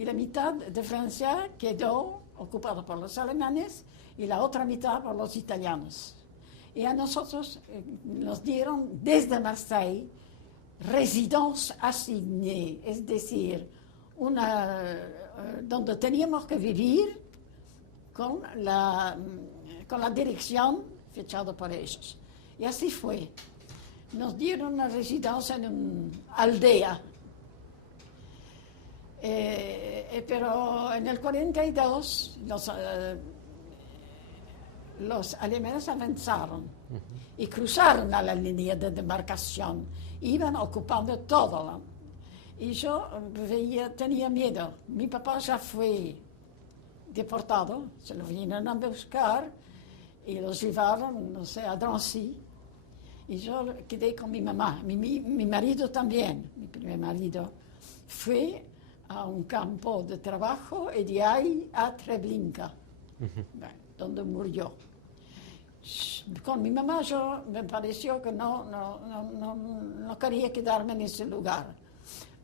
y la mitad de Francia quedó ocupada por los alemanes y la otra mitad por los italianos. Y a nosotros nos dieron desde Marseille résidence assignée, es decir, donde teníamos que vivir con la dirección fechada por ellos. Y así fue. Nos dieron una residencia en una aldea. Pero en el 42 los alemanes avanzaron y cruzaron a la línea de demarcación. Iban ocupando todo. Y yo tenía miedo. Mi papá ya fue deportado, se lo vinieron a buscar y lo llevaron, no sé, a Drancy. Y yo quedé con mi mamá. Mi marido también, mi primer marido, fue a un campo de trabajo y de ahí a Treblinka, donde murió. Con mi mamá me pareció que no quería quedarme en ese lugar.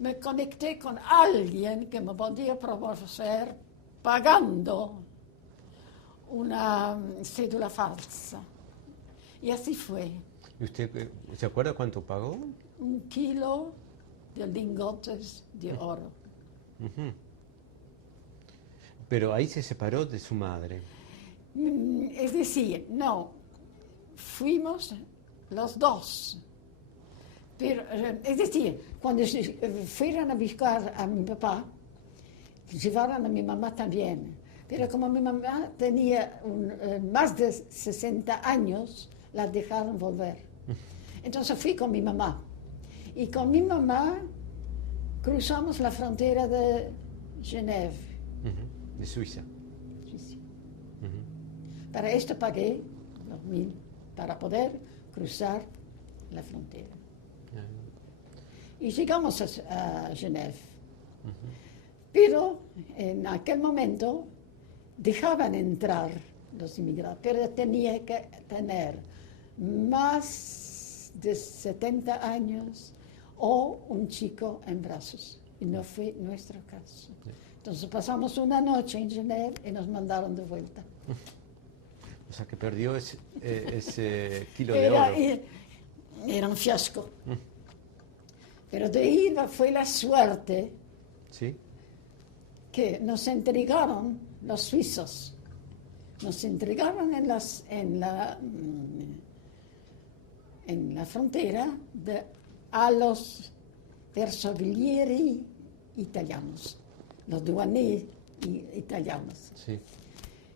Me conecté con alguien que me podía promover pagando una cédula falsa. Y así fue. ¿Y usted se acuerda cuánto pagó? 1 kilo de lingotes de oro. Pero ahí se separó de su madre. Es decir, no, fuimos los dos. Pero, es decir, cuando fueron a buscar a mi papá, llevaron a mi mamá también. Pero como mi mamá tenía más de 60 años, la dejaron volver. Entonces fui con mi mamá. Y con mi mamá cruzamos la frontera de Genève. De Suiza. Para esto pagué 2.000 para poder cruzar la frontera. Y llegamos a Genève. Pero en aquel momento dejaban entrar los inmigrantes, pero tenía que tener más de 70 años o un chico en brazos. Y no fue nuestro caso. Entonces pasamos una noche en Genève y nos mandaron de vuelta. O sea que perdió ese kilo de oro. Era un fiasco. Pero de ahí fue la suerte. ¿Sí? Que nos entregaron los suizos. Nos entregaron en la frontera a los versoglieri italianos, los douaniers italianos. Sí.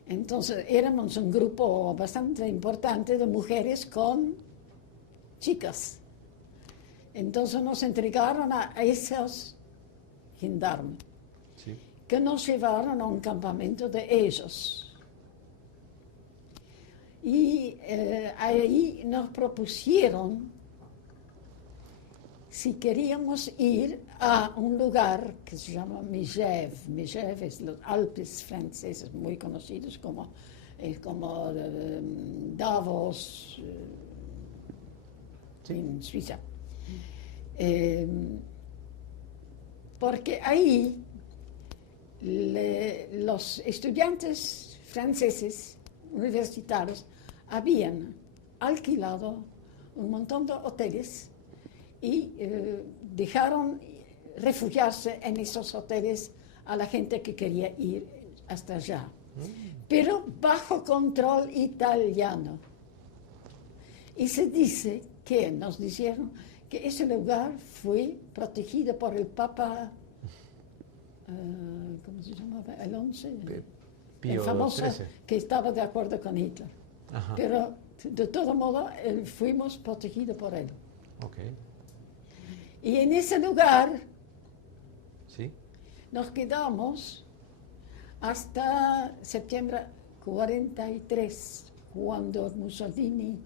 Entonces éramos un grupo bastante importante de mujeres con chicas. Entonces nos entregaron a esos gendarmes, Sí. que nos llevaron a un campamento de ellos. Y ahí nos propusieron si queríamos ir a un lugar que se llama Megève. Megève es los Alpes franceses, muy conocidos como Davos, en Suiza. Porque ahí los estudiantes franceses universitarios habían alquilado un montón de hoteles y dejaron refugiarse en esos hoteles a la gente que quería ir hasta allá, pero bajo control italiano. Y se dice que nos dijeron que ese lugar fue protegido por el Papa, ¿cómo se llamaba? El 11, Pío el famoso XIII. que estaba de acuerdo con Hitler. Ajá. Pero de todo modo fuimos protegidos por él. Ok. Y en ese lugar ¿Sí? nos quedamos hasta septiembre 43, cuando Mussolini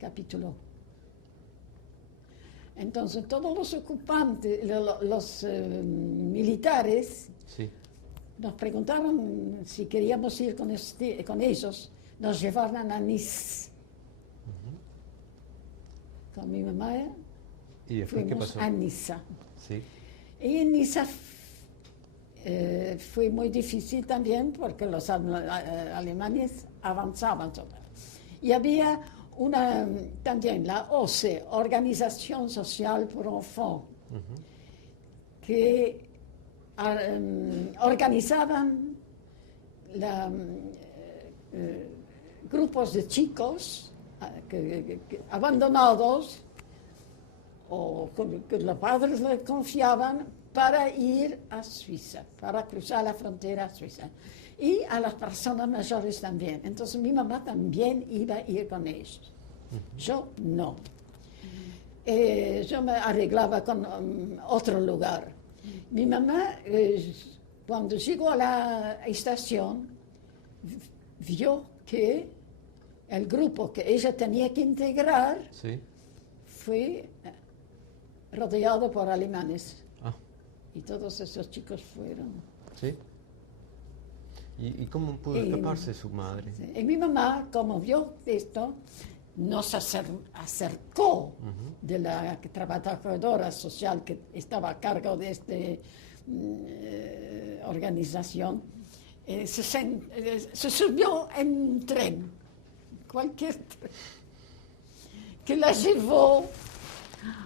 capituló. Entonces todos los ocupantes, los militares, Sí. nos preguntaron si queríamos ir con ellos. Nos llevaron a Nice. Con mi mamá ¿Y después qué fuimos pasó? a Niza. Sí. Y en Niza fue muy difícil también porque los alemanes avanzaban. Y había también la OSE, Organización Social pour Enfants, que organizaban grupos de chicos abandonados o que los padres les confiaban para ir a Suiza, para cruzar la frontera a Suiza. Y a las personas mayores también. Entonces mi mamá también iba a ir con ellos. Yo no. Yo me arreglaba con otro lugar. Mi mamá, cuando llegó a la estación, vio que el grupo que ella tenía que integrar Sí. fue rodeado por alemanes. Ah, Y todos esos chicos fueron. sí. ¿Y cómo pudo escaparse su madre? Sí. Y mi mamá, como vio esto, nos acercó de la trabajadora social que estaba a cargo de esta organización. Se subió en un tren, cualquier tren, que la llevó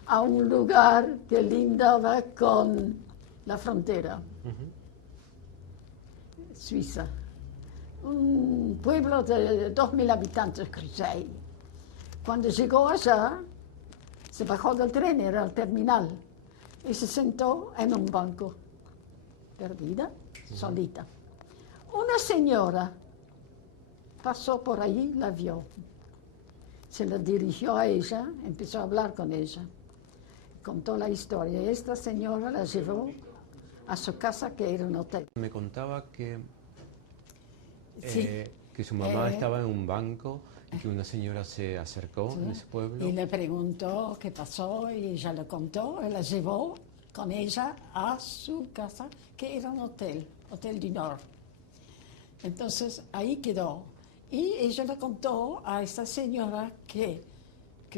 a un lugar que lindaba con la frontera. Suiza, un pueblo de 2.000 habitantes, Cruzay. Cuando llegó allá, se bajó del tren, era el terminal, y se sentó en un banco, perdida, solita. Una señora pasó por ahí, la vio, se le dirigió a ella, empezó a hablar con ella, contó la historia. Esta señora la llevó a su casa, que era un hotel. Me contaba que, Sí. que su mamá estaba en un banco y que una señora se acercó en ese pueblo. Y le preguntó qué pasó y ella le contó, él la llevó con ella a su casa, que era un hotel, Hotel du Nord. Entonces ahí quedó. Y ella le contó a esta señora que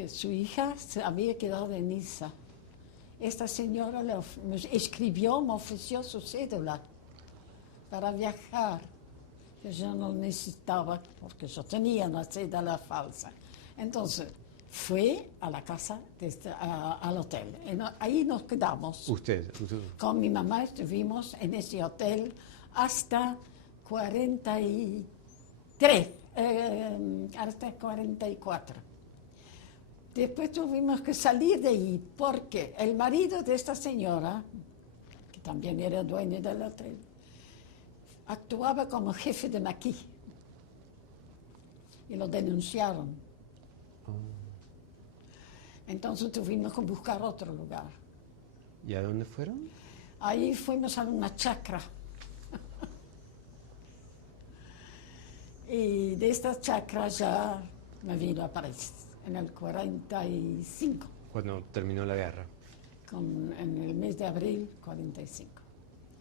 su hija se había quedado en Niza. Esta señora me escribió, me ofreció su cédula para viajar. Yo no necesitaba porque yo tenía una cédula falsa. Entonces fue a la casa, al hotel. Ahí nos quedamos. Usted. Con mi mamá estuvimos en ese hotel hasta 44. Después tuvimos que salir de ahí porque el marido de esta señora, que también era dueño del hotel, actuaba como jefe de maquis y lo denunciaron. Entonces tuvimos que buscar otro lugar. ¿Y a dónde fueron? Ahí fuimos a una chacra. Y de esta chacra ya me vino a París en el 45. Cuando terminó la guerra. En el mes de abril, 45.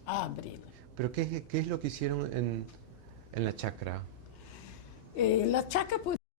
Abril. ¿Pero qué es lo que hicieron en la chacra? La chacra, pues,